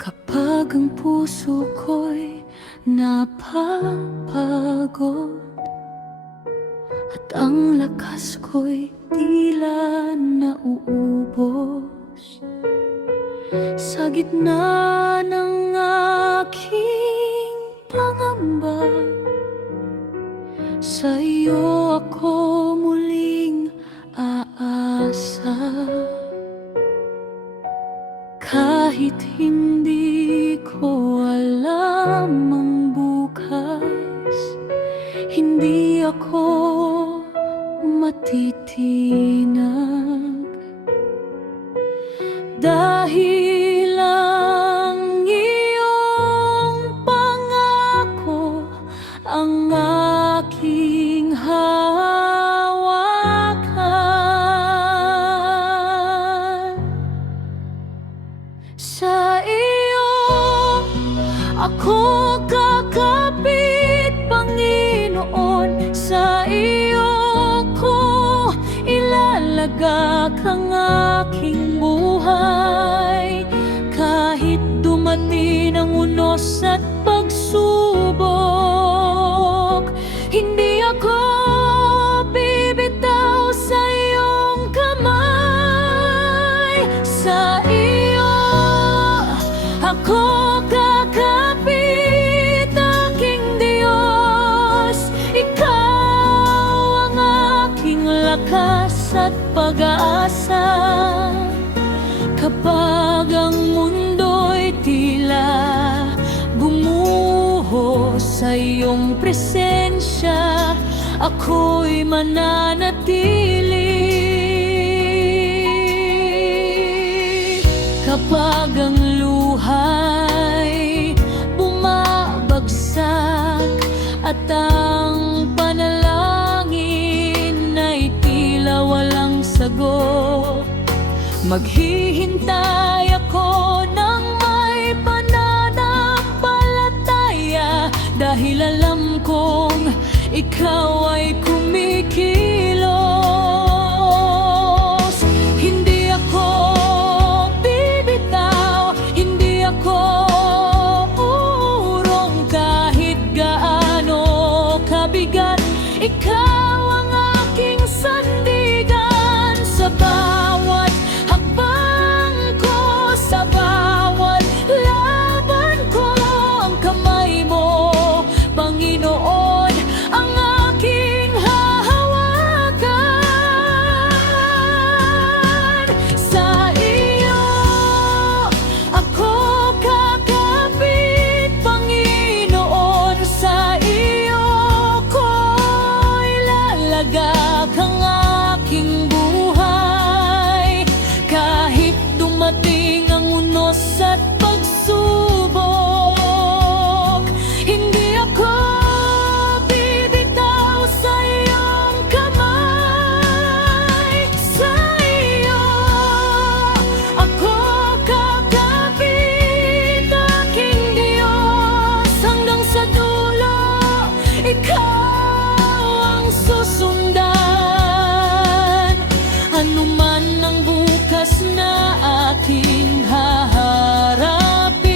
Kapag ang puso ko'y napapagod at ang lakas ko'y tila nauubos, sa gitna ng aking pangamba, sa iyo ako muling aasa. Kahit hindi ko alam ang bukas, hindi ako matitinag, dahil ang iyong pangako ang aking hawakan. Sa iyo ako kakapit, Panginoon. Sa iyo ko ilalagak ang aking buhay. Kahit dumating ang unos at pagsubok, hindi ako bibitaw sa iyong kamay. Sa iyo ako kakapit, aking Diyos. Ikaw ang aking lakas at pag-asa. Kapag ang mundo'y tila gumuho, sa iyong presensya ako'y mananatili. Kapag ang luha'y bumabagsak at ang panalangin ay tila walang sagot, maghihintay ako ng may pananampalataya, dahil alam kong ikaw ay kumikilos. Hindi ako bibitaw, hindi ako urong, kahit gaano kabigat. Ikaw ang aking sandigan sa bawat hakbang ko, sa bawat laban ko. Ang kamay mo, Panginoon, ang aking hahawakan. Sa iyo ako kakapit, Panginoon. Sa iyo ko ilalagak ang aking buhay. Kahit dumating ang unos at pagsubok, hindi ako bibitaw sa iyong kamay. Sa iyo ako kakapit, aking Diyos. Hanggang sa dulo, ikaw ang susundan. Ano man ang bukas na ating haharapin,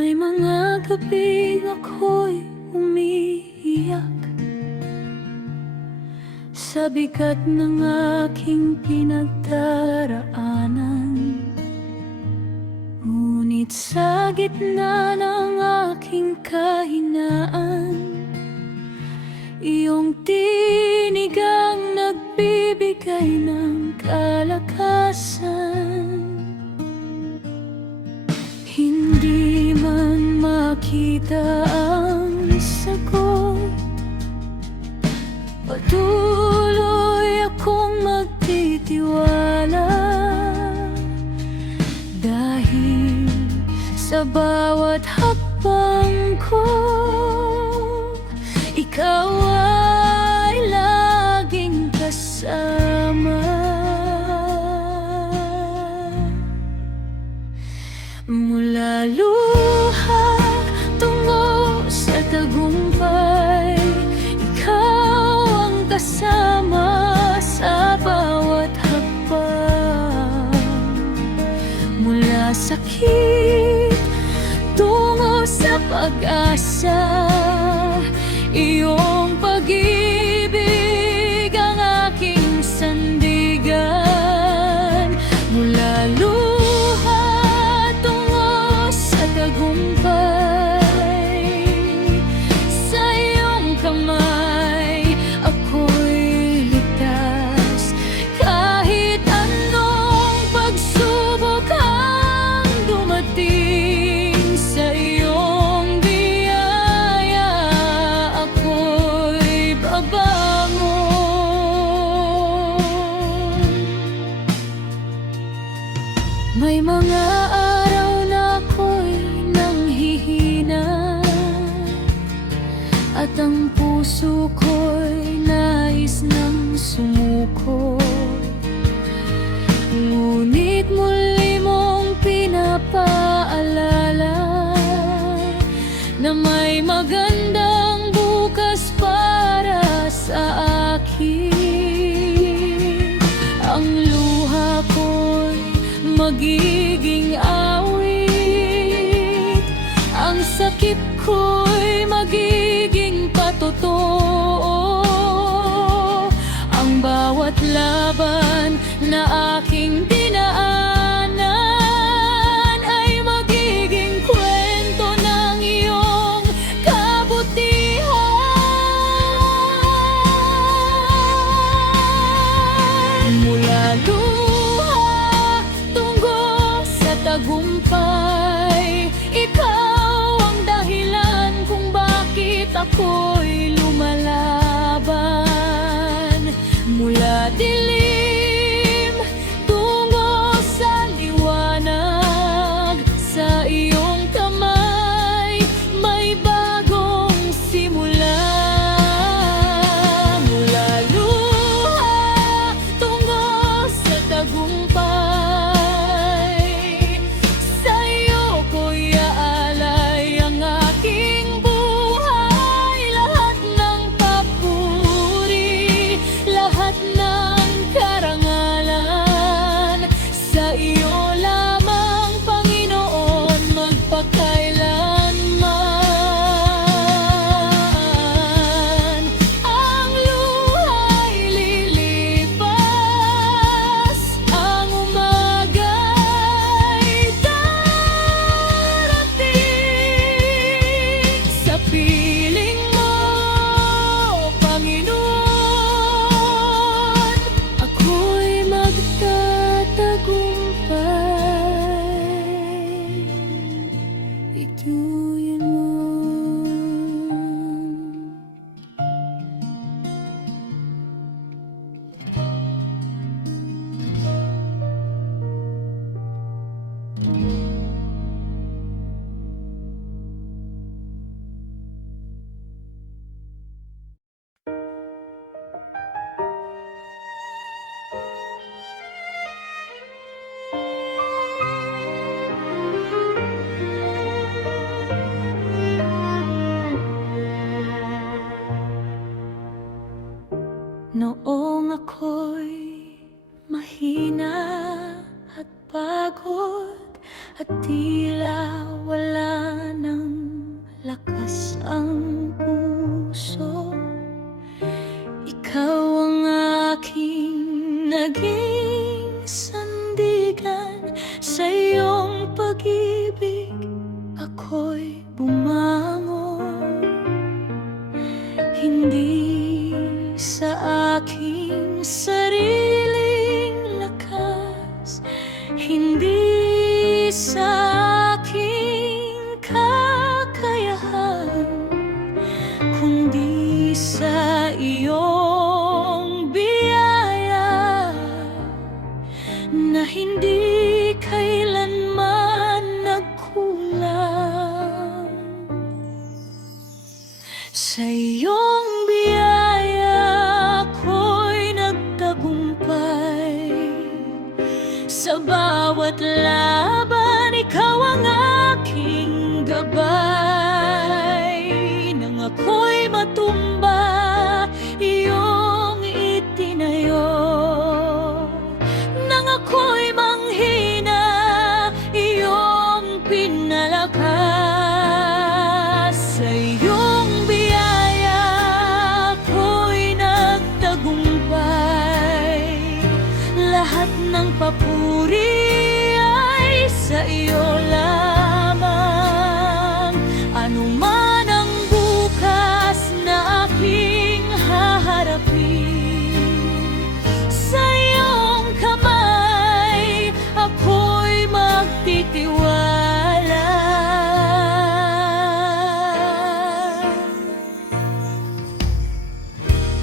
May mga gabing ako'y umiiyak sa bigat ng aking pinagdaraanan. Ngunit sa gitna ng aking kahinaan, iyong tinig ang nagbibigay ng kalakasan. Hindi man makita ang sagot, patuloy akong magtitiwala, dahil sa bawat hakbang ko, ikaw ay laging kasama. Mula luha tungo sa tagumpay, ikaw ang kasama sa bawat hakbang. Mula sakit tungo sa pag-asa, iyong pag-ibig ang aking sandigan. Mula luha tungo sa tagumpay, sa iyong kamay ako'y ligtas. Kahit anong pagsubok ang dumating, sa iyong biyaya ako'y babangon. May mga araw na ako'y nanghihina, at ang puso ko'y nais nang sumuko. Ngunit muli mong pinapaalala na may magandang bukas para sa akin. Ang luha ko'y magiging awit, ang sakit ko'y magiging patotoo. Ang bawat laban na aking dinaanan ay magiging kwento ng iyong kabutihan. Mula luha tungo sa tagumpay, ikaw ang dahilan kung bakit ako'y lumalaban. Mula dilim tungo sa liwanag, sa iyong kamay may bagong simula. Mula luha tungo sa tagumpay, sa iyo ko'y aalay ang aking buhay lahat. puso. Ikaw ang aking naging sandigan, sa iyong pag-ibig ako'y bumangon. Hindi sa aking sariling lakas, hindi sa aking kakayahan, kundi sa iyong biyaya na hindi kailanman nagkulang. Sa iyong biyaya ako'y nagtagumpay. Sa bawat laban, ikaw ang aking gabay. Nang ako'y matumba, iyong itinayo. Nang ako'y manghina, iyong pinalakas. Sa iyong biyaya ako'y nagtagumpay. Lahat ng papuri ay sa iyo lamang. Ano man ang bukas na aking haharapin, sa iyong kamay ako'y magtitiwala.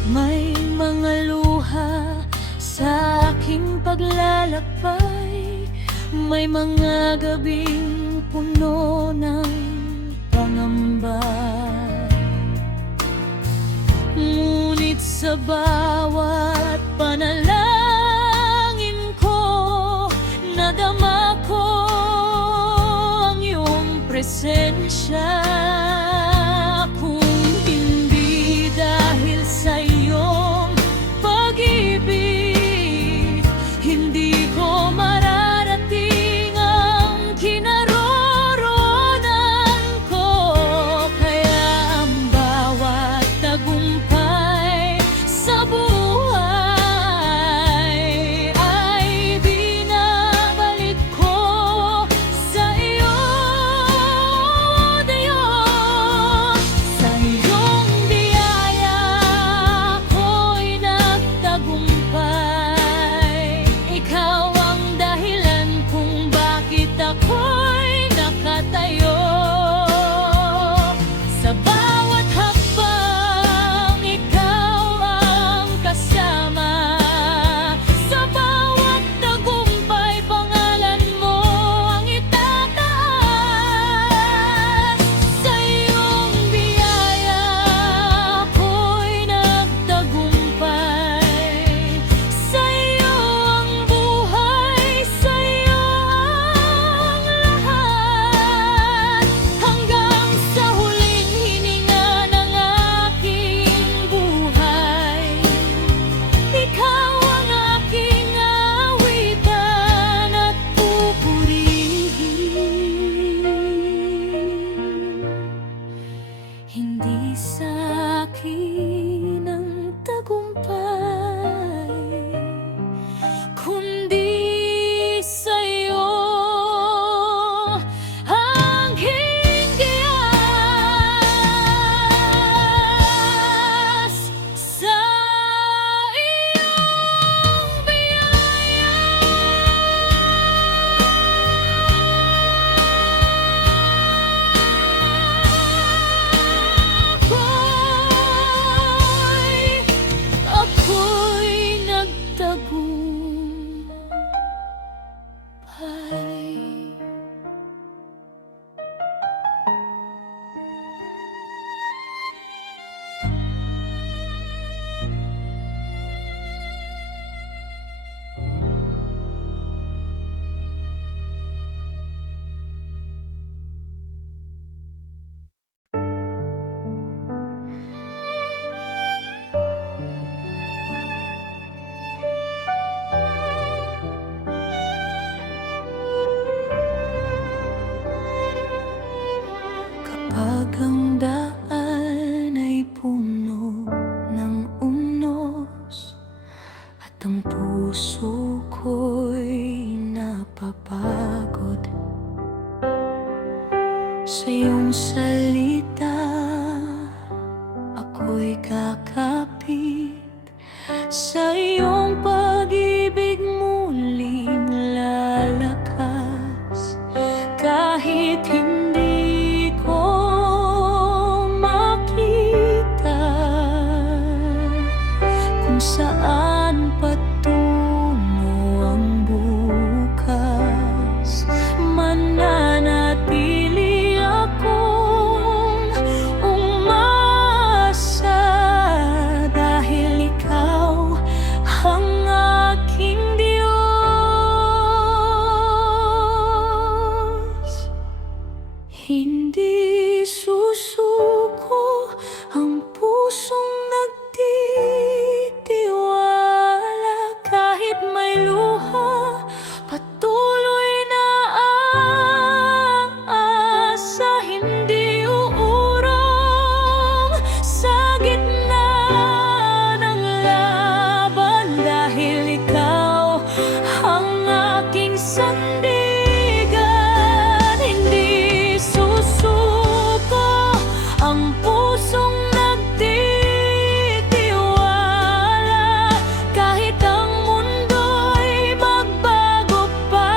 May mga luha sa aking paglalakbay, may mga gabing puno ng pangamba. Ngunit sa bawat panalangin ko, nadama ko ang iyong presensya. Kung hindi dahil sa iyong pag-ibig, hindi ko mararating ang kinaroroonan ko. Kaya ang bawat tagumpay sa buhay ay binabalik ko sa iyo, Diyos. Sa iyong biyaya ako'y nagtagumpay. Ikaw ang dahilan kung bakit ako'y nakatayo. Sa bawat hakbang, ikaw ang kasama. Sa bawat tagumpay, pangalan mo ang itataas. Sa iyong biyaya ako'y nagtagumpay. Sa iyo ang buhay, sa iyo ang lahat. Hanggang sa huling hininga ng aking buhay, ikaw ang aking awitan at pupurihin. Hindi sa akin ang tagumpay, kundi sa iyo ang hinggias. Sa iyong biyaya ako'y ako'y kakapit sa iyong pag-ibig muling lalakas. Kahit hindi ko makita kung saan patungo ang bukas, mananatili akong umasa dahil ikaw ang aking Diyos. Hindi susuko ang pusong nagtitiwala kahit may luha, patuloy na ang asa. Hindi uurong sa gitna ng laban dahil ikaw ang aking sandigan. Hindi susuko ang pusong nagtitiwala kahit ang mundo'y magbago pa.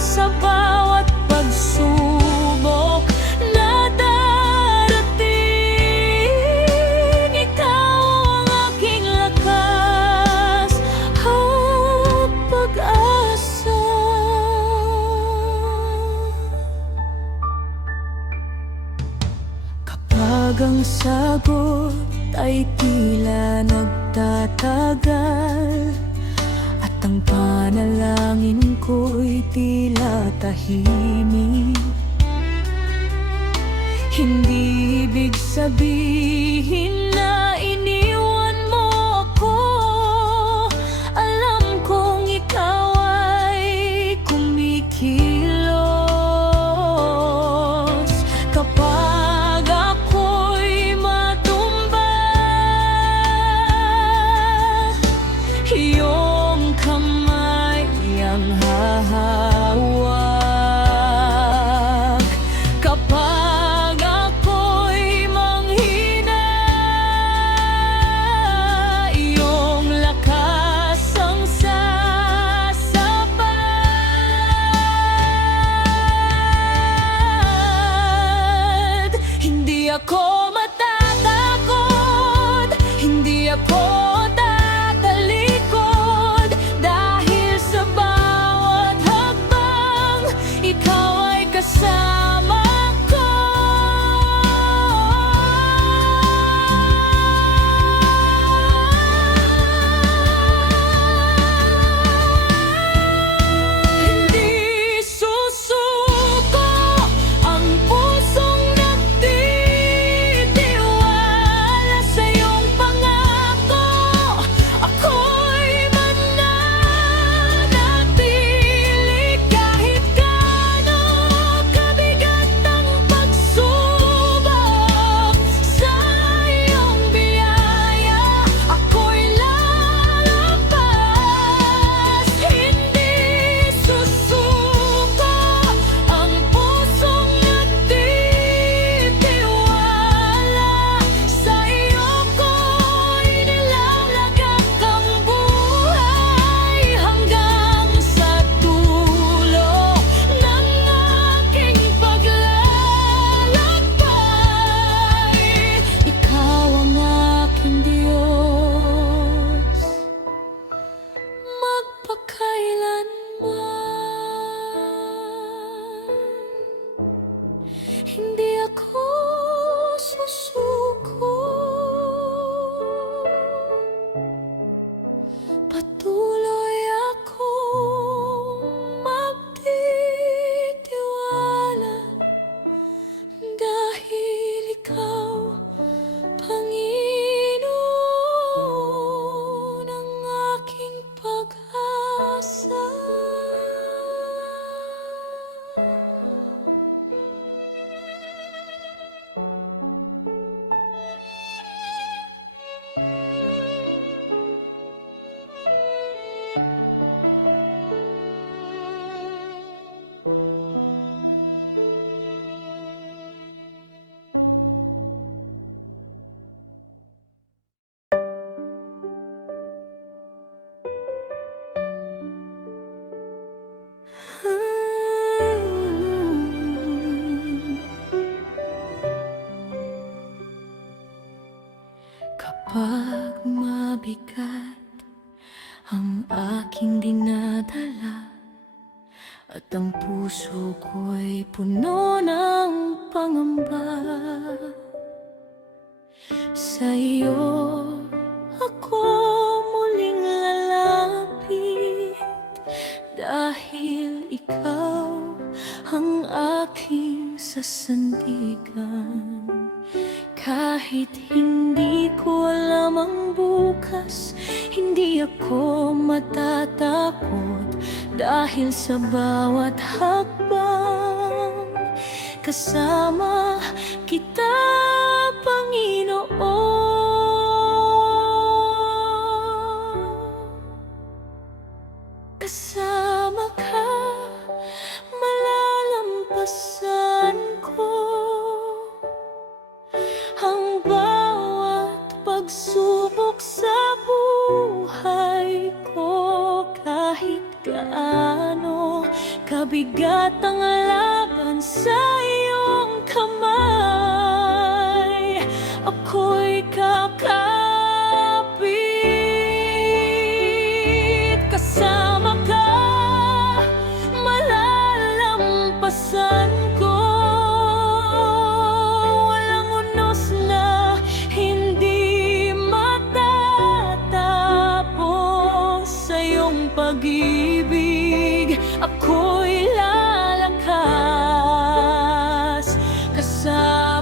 Sa bawat pagsubok na darating, ikaw ang aking lakas at pag-asa. Kapag ang sagot ay tila nagtatagal at ang panalangin ko'y tila tahimik, hindi ibig sabihin na iniwan mo ako. Alam kong ikaw ay kumikilos kapag ako'y matumba. Iyong kamay ang hahawak kapag ako'y manghina. Iyong lakas ang sasapat. Hindi ako matatakot, hindi ako tatalikod dahil sa bawat hakbang ikaw ay kasama ko. Hindi susuko ang pusong nagtitiwala sa iyong pangako. Kapag mabigat ang aking dinadala at ang puso ko'y puno ng pangamba, sa iyo ako muling lalapit, dahil ikaw ang aking sasandigan. Kahit hindi ko alam ang bukas, hindi ako matatakot, dahil sa bawat hakbang kasama kita, Panginoon. Kasama ka, malalampasan ko ang bawat pagsubok sa buhay ko. Kahit gaano kabigat ang laban sa iyong kamay, ako'y kakapit. Kasama ka, malalampasan ko walang unos na hindi matatapos. Sa iyong pag-ibig ako'y lalakas. Kasama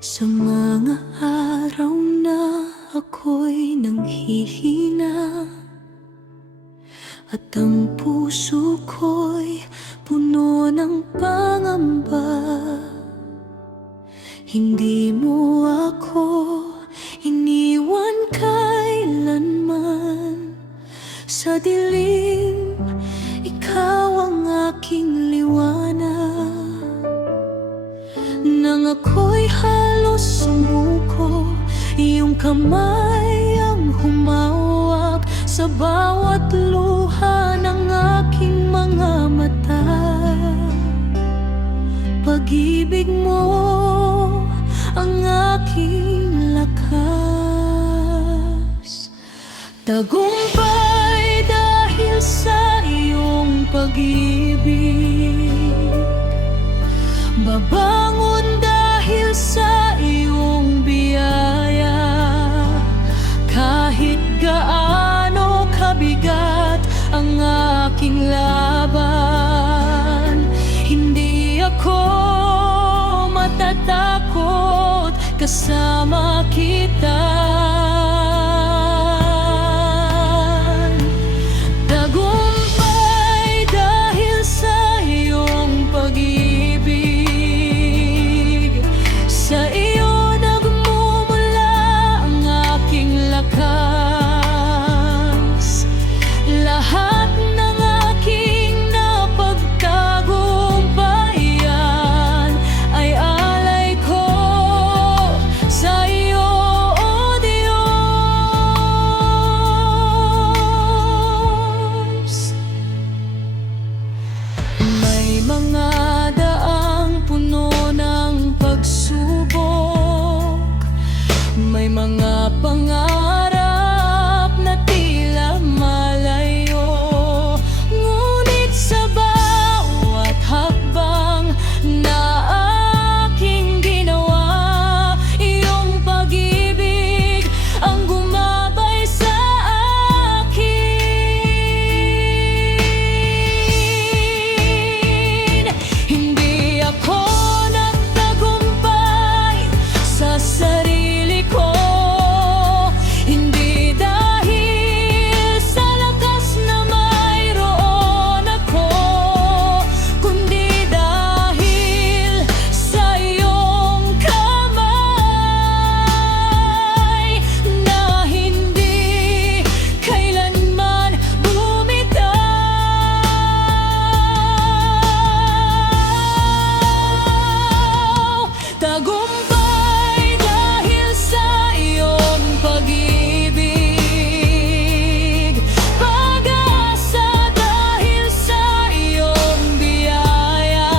Sa mga araw na ako'y nanghihina at ang puso ko'y puno ng pangamba, hindi mo ako iniwan kailanman. Sa dilim, ikaw ang aking liwanag. Nang ako'y halos sumuko, iyong kamay ang humawak sa bawat luha ng aking mga mata. Pag-ibig mo ang aking lakas, tagumpay dahil sa iyong pag-ibig, babangon dahil sa iyong biyaya. Kahit gaano kabigat ang aking laban, hindi ako matatakot kasama kita. Tagumpay dahil sa iyong pag-ibig, sa iyo nagmumula ang aking lakas. Lahat ng aking napagtagumpayan ay alay ko sa iyo, O Diyos. May mga daang puno ng pagsubok, may mga pangarap na tila malayo, ngunit sa bawat hakbang na aking ginawa, iyong pag-ibig ang gumabay sa akin. Hindi ako nagtagumpay sa sarili ko, hindi dahil sa lakas na mayroon ako, kundi dahil sa iyong kamay na hindi kailanman bumitaw. Tagumpay dahil sa iyong pag-ibig, pag-asa dahil sa iyong biyaya.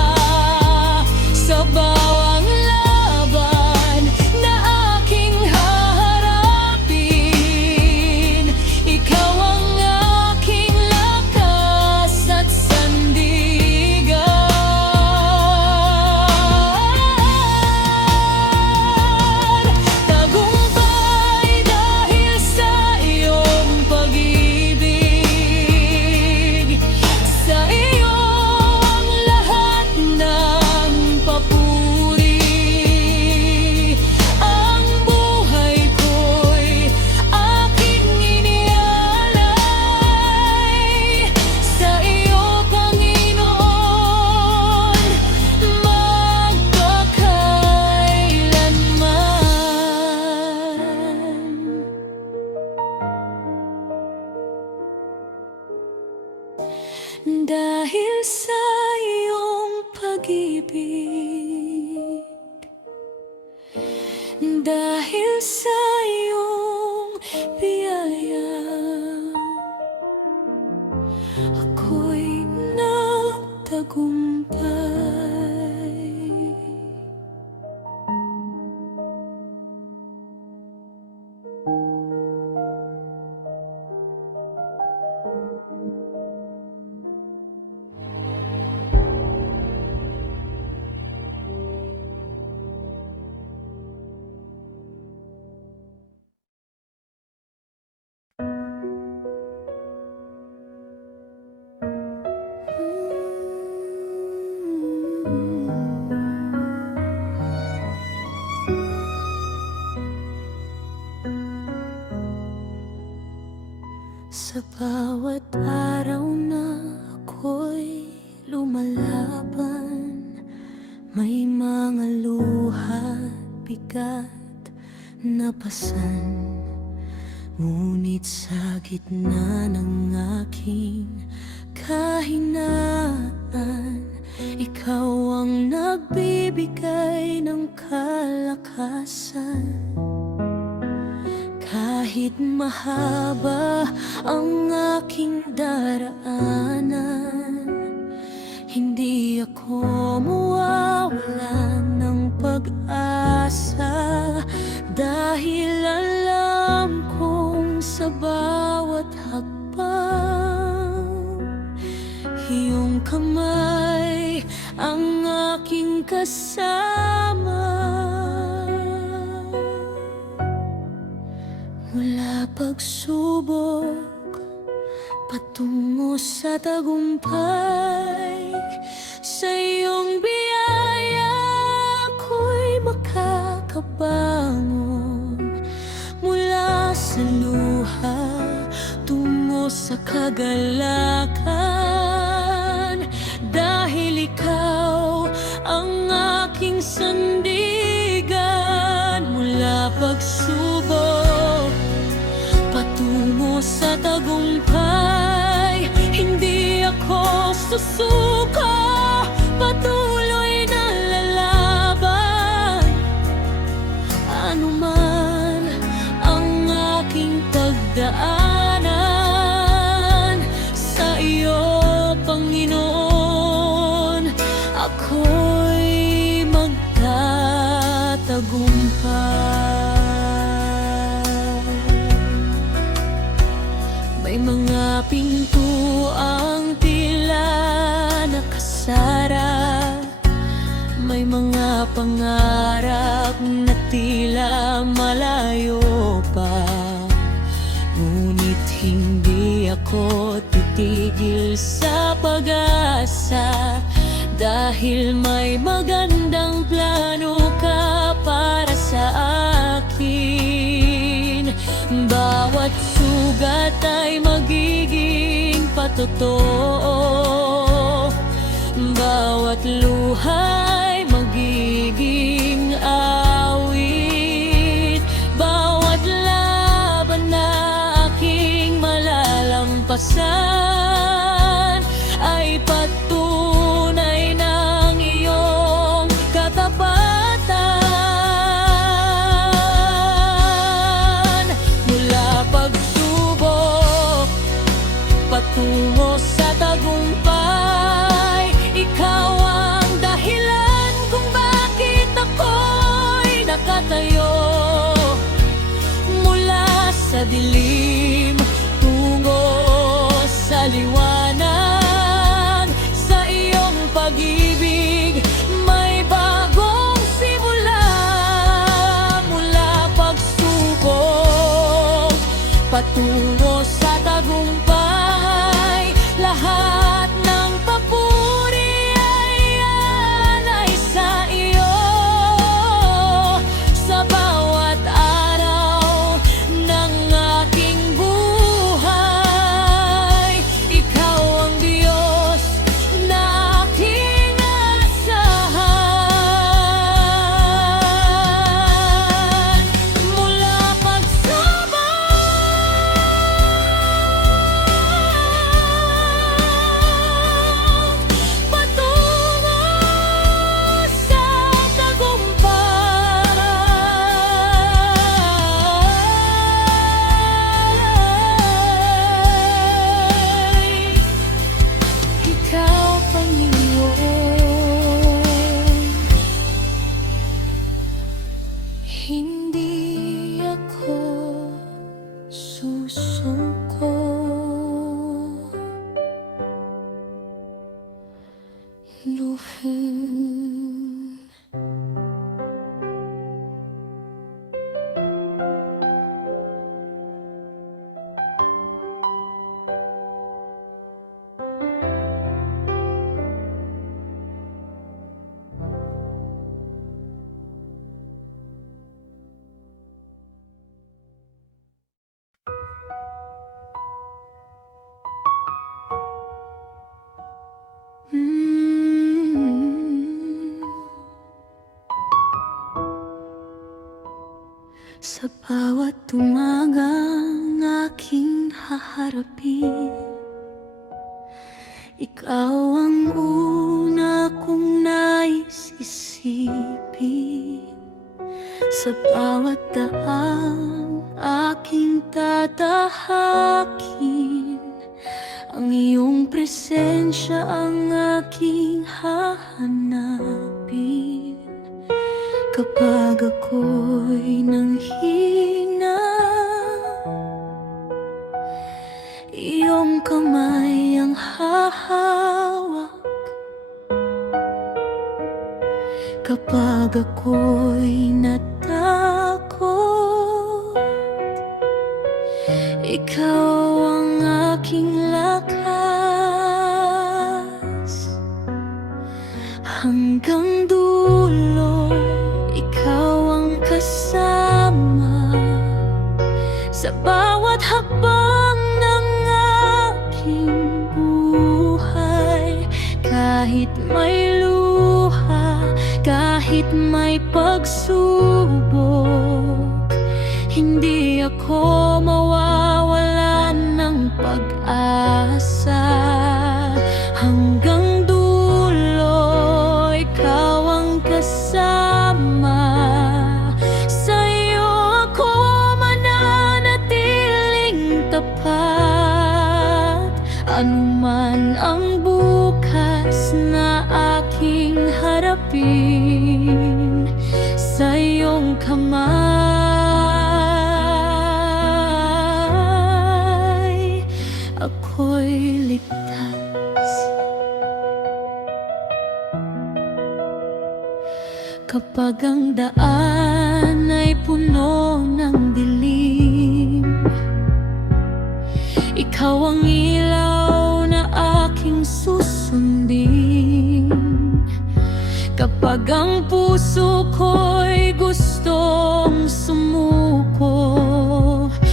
Sa bawang laban na aking haharapin, ikaw ang aking lakas at sandigan. Tagumpay dahil sa iyong pag-ibig, sa iyo ang lahat ng papuri. Ang buhay ko'y aking inialay sa iyo, Panginoon, magpakailanman. Dahil sa iyong pag-ibig, dahil sa iyong biyaya, ako'y nagtagumpay. Sa bawat araw na ako'y lumalaban, may mga luha at bigat na pasan. Ngunit sa gitna ng aking kahinaan, ikaw ang nagbibigay ng kalakasan. Kahit mahaba ang aking daraanan, hindi ako mawawalan ng pag-asa. Dahil alam kong sa bawat hakbang, iyong kamay ang aking kasama. Mula pagsubok patungo sa tagumpay, sa iyong biyaya ako'y makakabangon. Mula sa luha tungo sa kagalakan, dahil ikaw ang aking sandigan. Mula pagsubok patungo sa tagumpay, hindi ako susuko, patuloy na lalaban. Ano man ang aking pagdaanan, sa iyo, Panginoon, ako'y magtatagumpay. May mga pintuang tila nakasara, may mga pangarap na tila malayo pa. Ngunit hindi ako titigil sa pag-asa, dahil may magandang plano ka para sa akin. Bawat sugat ay magiging patotoo, bawat luha'y magiging awit, bawat laban na aking malalampasan ay patunay ng iyong katapatan. Mula pagsubok patungo sa tagumpay, ikaw ang dahilan kung bakit ako'y nakatayo. Mula sa dilim tungo sa liwanag, sa iyong pag-ibig may bagong simula. Mula pagsubok patungo sa tagumpay, lahat ng papuri ay alay sa iyo. Sa bawat araw ng aking buhay, ikaw ang Diyos na aking asahan. Mula pagsubok patungo sa tagumpay, ikaw, Panginoon, hindi ako susuko. Luhin Sa bawat umagang aking haharapin, ikaw ang una kong nais isipin. Sa bawat daang aking tatahakin, ang iyong presensya ang aking hahanapin. Kapag ako'y nanghina, iyong kamay ang hahawak. Kapag ako'y natakot, ikaw ang aking lakas. Hanggang dulo, ikaw ang kasama. Sa bawat hakbang ng aking buhay, kahit may luha, kahit may pagsubok, hindi ako mawawalan ng pag-asa. Hanggang dulo, ikaw ang kasama. Sa'yo ako mananatiling tapat. Anuman ang bukas na aking harapin, sa iyong kamay ako'y ligtas. Kapag ang daan ay puno ng dilim, ikaw ang ilaw na aking susundin. Kapag ang puso ko'y gustong sumuko,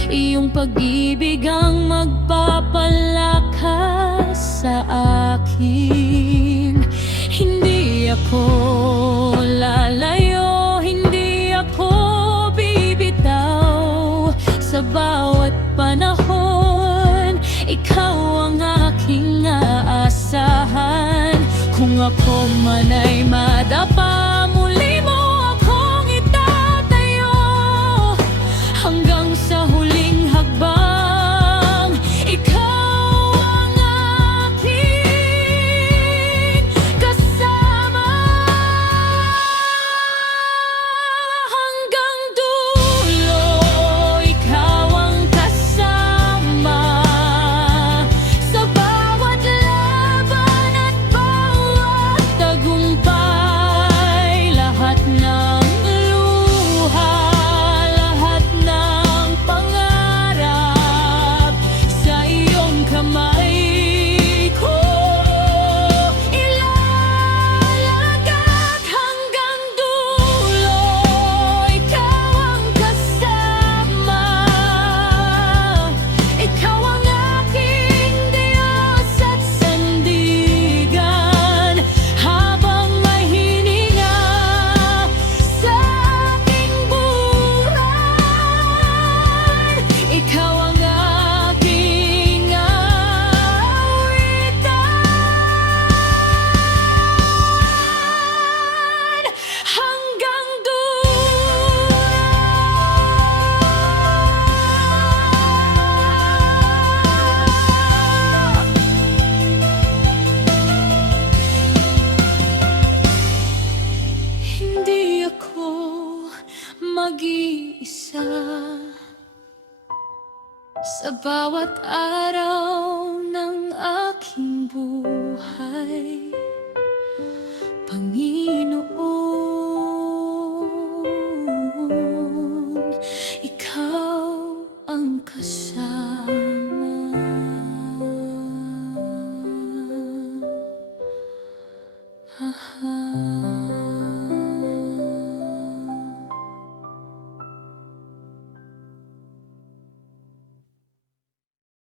iyong pag-ibig ang magpapalakas sa akin. Hindi ako lalayo, hindi ako bibitaw. Sa bawat panahon, ikaw ang aking aasahan. Kung ako man ay madapa, muli mo akong itatayo. Hanggang sa huling hakbang, ikaw ang aking kasama. Hanggang dulo, ikaw ang kasama. Sa bawat laban at bawat tagumpay, lahat ng luha, lahat ng pangarap, sa iyong kamay ko ilalagak. Hanggang dulo, ikaw ang kasama. Ikaw ang aking Diyos at sandigan. Habang may hininga sa aking buhay, ikaw ang aking awitan. Hanggang dulo. Hindi ako mag-iisa. Sa bawat araw ng aking buhay, Panginoon,